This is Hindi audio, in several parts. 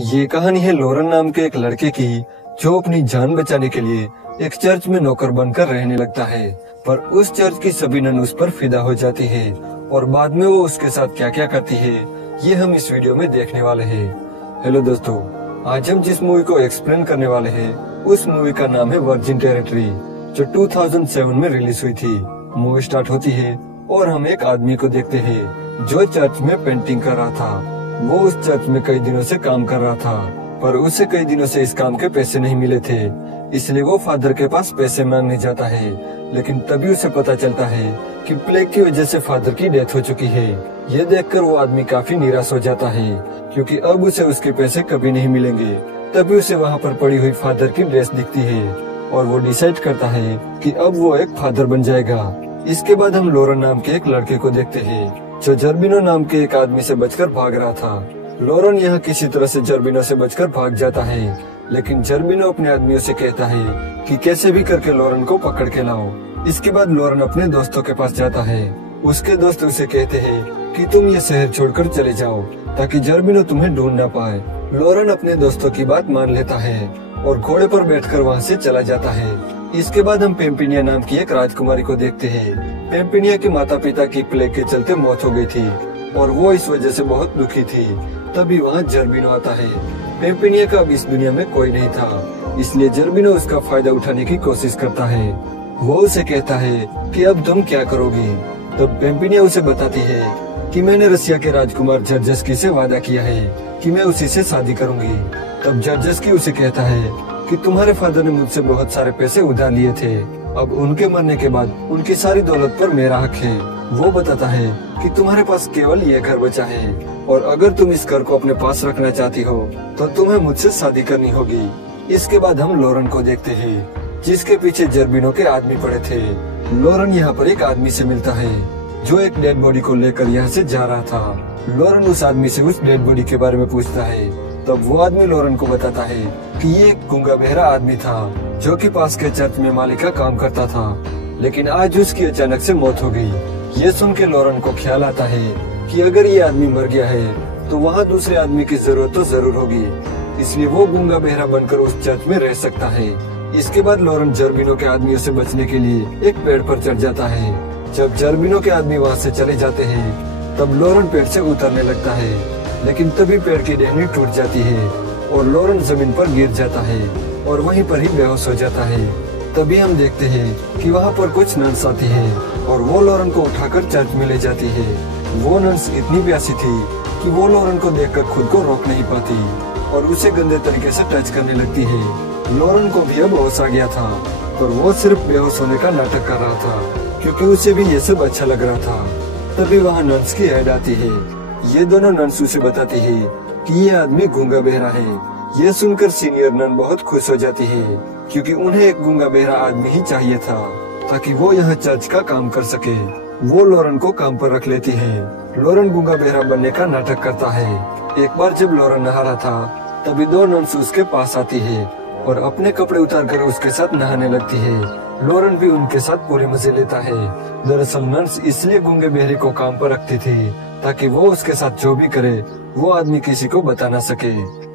ये कहानी है लॉरेन नाम के एक लड़के की, जो अपनी जान बचाने के लिए एक चर्च में नौकर बनकर रहने लगता है। पर उस चर्च की सभी नन उस पर फिदा हो जाती है और बाद में वो उसके साथ क्या क्या करती है, ये हम इस वीडियो में देखने वाले हैं। हेलो दोस्तों, आज हम जिस मूवी को एक्सप्लेन करने वाले हैं उस मूवी का नाम है वर्जिन टेरिटरी, जो 2007 में रिलीज हुई थी। मूवी स्टार्ट होती है और हम एक आदमी को देखते हैं जो चर्च में पेंटिंग कर रहा था। वो उस चर्च में कई दिनों से काम कर रहा था, पर उसे कई दिनों से इस काम के पैसे नहीं मिले थे, इसलिए वो फादर के पास पैसे मांगने जाता है। लेकिन तभी उसे पता चलता है कि प्लेग की वजह से फादर की डेथ हो चुकी है। ये देखकर वो आदमी काफी निराश हो जाता है, क्योंकि अब उसे उसके पैसे कभी नहीं मिलेंगे। तभी उसे वहाँ पर पड़ी हुई फादर की ड्रेस दिखती है और वो डिसाइड करता है कि अब वो एक फादर बन जाएगा। इसके बाद हम लॉरेन नाम के एक लड़के को देखते हैं, जो जर्बिनो नाम के एक आदमी से बचकर भाग रहा था। लॉरेन यहाँ किसी तरह से जर्बिनो से बचकर भाग जाता है, लेकिन जर्बिनो अपने आदमियों से कहता है कि कैसे भी करके लॉरेन को पकड़ के लाओ। इसके बाद लॉरेन अपने दोस्तों के पास जाता है। उसके दोस्त उसे कहते हैं कि तुम ये शहर छोड़कर चले जाओ, ताकि जर्बिनो तुम्हें ढूंढ ना पाए। लॉरेन अपने दोस्तों की बात मान लेता है और घोड़े पर बैठकर वहाँ से चला जाता है। इसके बाद हम पेम्पिनिया नाम की एक राजकुमारी को देखते हैं। पेम्पिनिया के माता पिता की प्लेग के चलते मौत हो गई थी और वो इस वजह से बहुत दुखी थी। तभी वहाँ जर्बिनो आता है। पेम्पिनिया का अब इस दुनिया में कोई नहीं था, इसलिए जर्बिनो उसका फायदा उठाने की कोशिश करता है। वो उसे कहता है कि अब तुम क्या करोगी। तब पेम्पिनिया उसे बताती है कि मैंने रसिया के राजकुमार जर्जस्की से वादा किया है कि मैं उसी से शादी करूंगी। तब जर्जस्की उसे कहता है कि तुम्हारे फादर ने मुझसे बहुत सारे पैसे उधार लिए थे, अब उनके मरने के बाद उनकी सारी दौलत पर मेरा हक है। वो बताता है कि तुम्हारे पास केवल ये घर बचा है और अगर तुम इस घर को अपने पास रखना चाहती हो तो तुम्हें मुझसे शादी करनी होगी। इसके बाद हम लॉरेन को देखते हैं, जिसके पीछे जर्बिनो के आदमी पड़े थे। लॉरेन यहाँ पर एक आदमी से मिलता है जो एक डेड बॉडी को लेकर यहाँ से जा रहा था। लॉरेन उस आदमी से उस डेड बॉडी के बारे में पूछता है। तब वो आदमी लॉरेन को बताता है कि ये एक गूंगा बहरा आदमी था, जो कि पास के चर्च में माली का काम करता था, लेकिन आज उसकी अचानक से मौत हो गई। ये सुन के लॉरेन को ख्याल आता है कि अगर ये आदमी मर गया है तो वहाँ दूसरे आदमी की जरूरत तो जरूर होगी, इसलिए वो गूंगा बहरा बनकर उस चर्च में रह सकता है। इसके बाद लॉरेन जर्बिनो के आदमियों से बचने के लिए एक पेड़ पर चढ़ जाता है। जब जर्बिनो के आदमी वहाँ से चले जाते हैं तब लॉरेन पेड़ से उतरने लगता है, लेकिन तभी पेड़ की टहनी टूट जाती है और लॉरेन जमीन पर गिर जाता है और वहीं पर ही बेहोश हो जाता है। तभी हम देखते हैं कि वहाँ पर कुछ नर्स आती है और वो लॉरेन को उठाकर चर्च में ले जाती है। वो नर्स इतनी प्यासी थी कि वो लॉरेन को देखकर खुद को रोक नहीं पाती और उसे गंदे तरीके से टच करने लगती है। लॉरेन को भी अब होश आ गया था, पर वो सिर्फ बेहोश होने का नाटक कर रहा था, क्योंकि उसे भी ये सब अच्छा लग रहा था। तभी वहाँ नर्स की ऐड आती है। ये दोनों नर्स उसे बताती है कि ये आदमी गूंगा बहरा है। ये सुनकर सीनियर नन बहुत खुश हो जाती है, क्योंकि उन्हें एक गूंगा बहरा आदमी ही चाहिए था ताकि वो यहाँ चर्च का काम कर सके। वो लॉरेन को काम पर रख लेती है। लॉरेन गूंगा बहरा बनने का नाटक करता है। एक बार जब लॉरेन नहा रहा था तभी दो नर्स उसके पास आती है और अपने कपड़े उतार कर उसके साथ नहाने लगती है। लॉरेन भी उनके साथ पूरे मजे लेता है। दरअसल नर्स इसलिए गूंगे बहरे को काम पर रखती थी ताकि वो उसके साथ जो भी करे वो आदमी किसी को बता ना सके।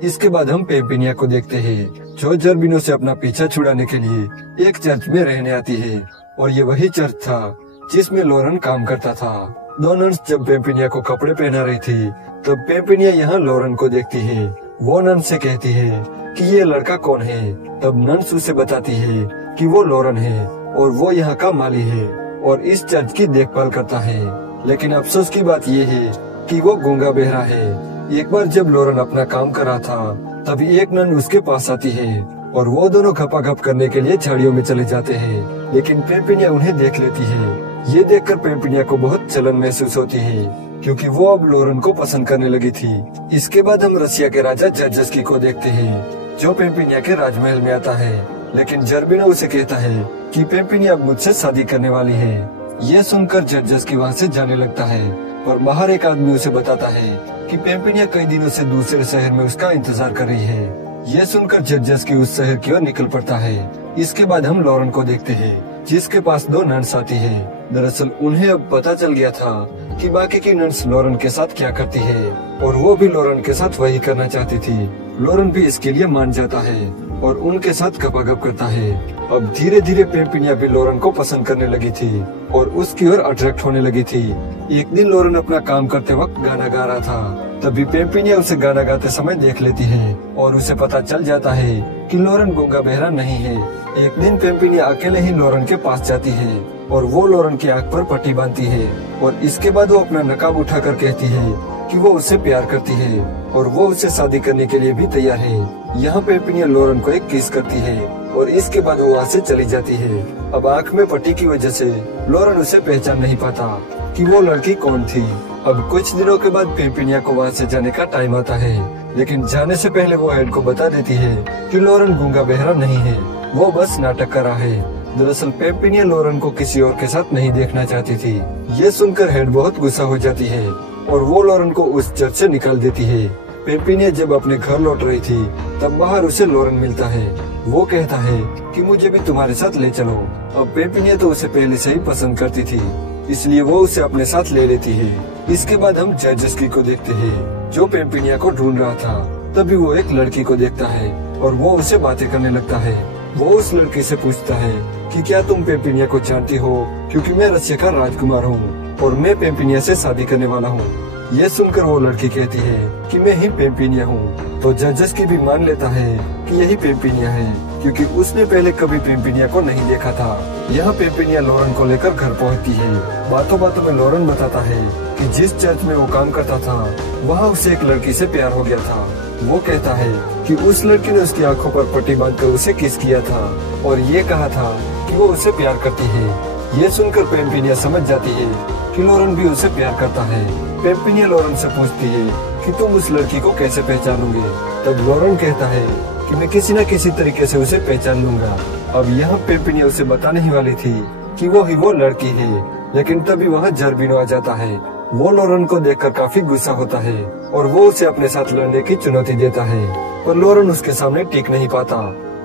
इसके बाद हम पेम्पिनिया को देखते हैं, जो जर्बिनो से अपना पीछा छुड़ाने के लिए एक चर्च में रहने आती है, और ये वही चर्च था जिसमें लॉरेन काम करता था। दो नर्स जब पेम्पिनिया को कपड़े पहना रही थी तब पेम्पिनिया यहाँ लॉरेन को देखती है। वो नर्स से कहती है कि ये लड़का कौन है। तब नर्स उसे बताती है कि वो लॉरेन है और वो यहाँ का माली है और इस चर्च की देखभाल करता है। लेकिन अफसोस की बात ये है कि वो गूंगा बहरा है। एक बार जब लॉरेन अपना काम कर रहा था तभी एक नन उसके पास आती है और वो दोनों घपाघप करने के लिए झाड़ियों में चले जाते हैं, लेकिन पेम्पिनिया उन्हें देख लेती है। ये देखकर पेम्पिनिया को बहुत जलन महसूस होती है, क्योंकि वो अब लॉरेन को पसंद करने लगी थी। इसके बाद हम रसिया के राजा जर्जस्की को देखते हैं, जो पेम्पिनिया के राजमहल में आता है, लेकिन जर्बिनो उसे कहता है कि पेम्पिनिया अब मुझसे शादी करने वाली है। ये सुनकर जर्जस्की वहाँ से जाने लगता है, पर बाहर एक आदमी उसे बताता है कि पेम्पिनिया कई दिनों से दूसरे शहर में उसका इंतजार कर रही है। ये सुनकर जर्जस्की उस शहर की ओर निकल पड़ता है। इसके बाद हम लॉरेन को देखते हैं, जिसके पास दो नर्स आती है। दरअसल उन्हें अब पता चल गया था कि बाकी की नर्स लॉरेन के साथ क्या करती है और वो भी लॉरेन के साथ वही करना चाहती थी। लोरेन भी इसके लिए मान जाता है और उनके साथ गपागप करता है। अब धीरे धीरे पेम्पिनिया भी लोरेन को पसंद करने लगी थी और उसकी ओर अट्रैक्ट होने लगी थी। एक दिन लोरेन अपना काम करते वक्त गाना गा रहा था, तभी पेम्पिनिया उसे गाना गाते समय देख लेती है और उसे पता चल जाता है कि लोरेन गूंगा बहरा नहीं है। एक दिन पेम्पिनिया अकेले ही लोरेन के पास जाती है और वो लोरेन की आंख पर पट्टी बांधती है और इसके बाद वो अपना नकाब उठाकर कहती है कि वो उससे प्यार करती है और वो उससे शादी करने के लिए भी तैयार है। यहाँ पेम्पिनिया लोरेन को एक किस करती है और इसके बाद वो वहाँ से चली जाती है। अब आंख में पट्टी की वजह से लोरेन उसे पहचान नहीं पाता कि वो लड़की कौन थी। अब कुछ दिनों के बाद पेम्पिनिया को वहाँ से जाने का टाइम आता है, लेकिन जाने से पहले वो हेड को बता देती है कि लोरेन गूंगा बहरा नहीं है, वो बस नाटक कर रहा है। दरअसल पेम्पिनिया लोरेन को किसी और के साथ नहीं देखना चाहती थी। ये सुनकर हेड बहुत गुस्सा हो जाती है और वो लोरेन को उस चर्च से निकाल देती है। पेम्पिनिया जब अपने घर लौट रही थी तब बाहर उसे लोरेन मिलता है। वो कहता है कि मुझे भी तुम्हारे साथ ले चलो। अब पेम्पिनिया तो उसे पहले से ही पसंद करती थी, इसलिए वो उसे अपने साथ ले लेती है। इसके बाद हम जर्जेस्की को देखते हैं जो पेम्पिनिया को ढूंढ रहा था। तभी वो एक लड़की को देखता है और वो उससे बातें करने लगता है। वो उस लड़की से पूछता है कि क्या तुम पेम्पिनिया को जानती हो, क्योंकि मैं रशिया का राजकुमार हूँ और मैं पेम्पिनिया से शादी करने वाला हूँ। ये सुनकर वो लड़की कहती है कि मैं ही पेम्पिनिया हूँ। तो जर्जेस्की भी मान लेता है कि यही पेम्पिनिया है, क्योंकि उसने पहले कभी पेम्पिनिया को नहीं देखा था। यहाँ पेम्पिनिया लोरेन को लेकर घर पहुँचती है। बातों बातों में लोरेन बताता है कि जिस चर्च में वो काम करता था वहाँ उसे एक लड़की से प्यार हो गया था। वो कहता है कि उस लड़की ने उसकी आंखों पर पट्टी बांधकर उसे किस किया था और ये कहा था कि वो उसे प्यार करती है। ये सुनकर पेम्पिनिया समझ जाती है कि लोरेन भी उसे प्यार करता है। पेम्पिनिया लोरेन से पूछती है कि तुम उस लड़की को कैसे पहचानोगे। तब लोरेन कहता है कि मैं किसी न किसी तरीके से उसे पहचान लूंगा। अब यहाँ पेम्पिनिया उसे बताने ही वाली थी कि वो ही वो लड़की है, लेकिन तभी वहाँ जर्बिनो आ जाता है। वो लोरेन को देखकर काफी गुस्सा होता है और वो उसे अपने साथ लड़ने की चुनौती देता है, पर लोरेन उसके सामने टिक नहीं पाता।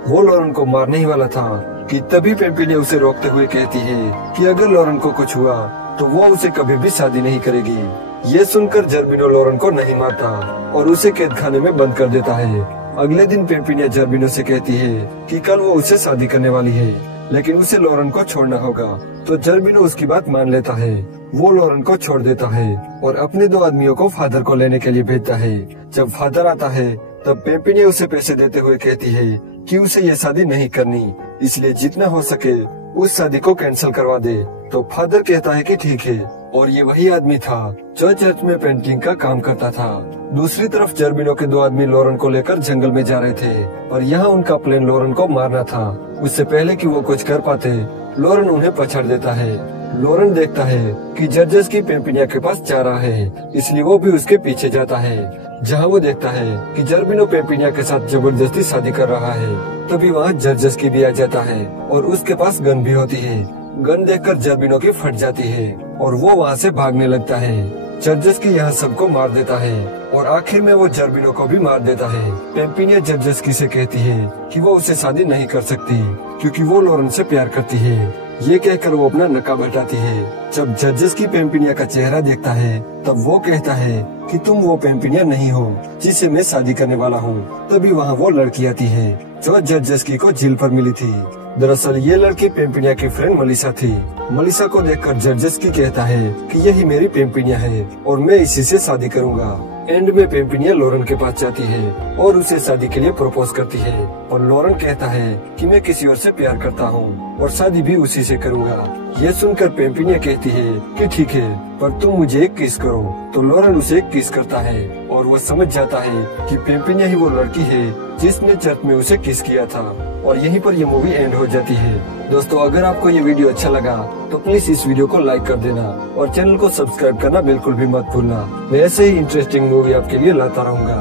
वो लोरेन को मारने ही वाला था कि तभी पेम्पिनिया उसे रोकते हुए कहती है कि अगर लोरेन को कुछ हुआ तो वो उसे कभी भी शादी नहीं करेगी। ये सुनकर जर्बिनो लोरेन को नहीं मारता और उसे कैद खाने में बंद कर देता है। अगले दिन पेम्पिनिया जर्बिनो से कहती है कि कल वो उससे शादी करने वाली है, लेकिन उसे लोरेन को छोड़ना होगा। तो जर्बिनो उसकी बात मान लेता है। वो लोरेन को छोड़ देता है और अपने 2 आदमियों को फादर को लेने के लिए भेजता है। जब फादर आता है तब पेम्पिनिया उसे पैसे देते हुए कहती है कि उसे ये शादी नहीं करनी, इसलिए जितना हो सके उस शादी को कैंसिल करवा दे। तो फादर कहता है कि ठीक है, और ये वही आदमी था जो चर्च में पेंटिंग का काम करता था। दूसरी तरफ जर्बिनो के 2 आदमी लोरेन को लेकर जंगल में जा रहे थे और यहाँ उनका प्लान लोरेन को मारना था। उससे पहले कि वो कुछ कर पाते लोरेन उन्हें पछाड़ देता है। लोरेन देखता है कि जर्जेस्की पेम्पिनिया के पास जा रहा है, इसलिए वो भी उसके पीछे जाता है। जहाँ वो देखता है कि जर्बिनो पेम्पिनिया के साथ जबरदस्ती शादी कर रहा है, तभी वहाँ जर्जेस्की भी आ जाता है और उसके पास गन भी होती है। गन देखकर जर्बिनो की फट जाती है और वो वहाँ से भागने लगता है। जर्जेस्की यहाँ सबको मार देता है और आखिर में वो जर्बिनो को भी मार देता है। पेम्पिनिया जर्जेस्की से कहती है कि वो उसे शादी नहीं कर सकती क्योंकि वो लोरेन से प्यार करती है। ये कहकर वो अपना नकाब हटाती है। जब जर्जेस्की पेम्पिनिया का चेहरा देखता है तब वो कहता है कि तुम वो पेम्पिनिया नहीं हो जिसे मैं शादी करने वाला हूँ। तभी वहाँ वो लड़की आती है जो जर्जेस्की को जेल पर मिली थी। दरअसल ये लड़की पेम्पिनिया की फ्रेंड मलिसा थी। मलिसा को देखकर जर्जेस्की कहता है कि यही मेरी पेम्पिनिया है और मैं इसी से शादी करूंगा। एंड में पेम्पिनिया लोरेन के पास जाती है और उसे शादी के लिए प्रपोज करती है, और लोरेन कहता है कि मैं किसी और से प्यार करता हूँ और शादी भी उसी से करूंगा। ये सुनकर पेम्पिनिया कहती है कि ठीक है, पर तुम मुझे एक किस करो। तो लोरेन उसे एक किस करता है और वो समझ जाता है कि पेम्पिनिया ही वो लड़की है जिसने चर्च में उसे किस किया था। और यहीं पर ये मूवी एंड हो जाती है। दोस्तों, अगर आपको ये वीडियो अच्छा लगा तो प्लीज इस वीडियो को लाइक कर देना और चैनल को सब्सक्राइब करना बिल्कुल भी मत भूलना। मैं ऐसे ही इंटरेस्टिंग मूवी आपके लिए लाता रहूंगा।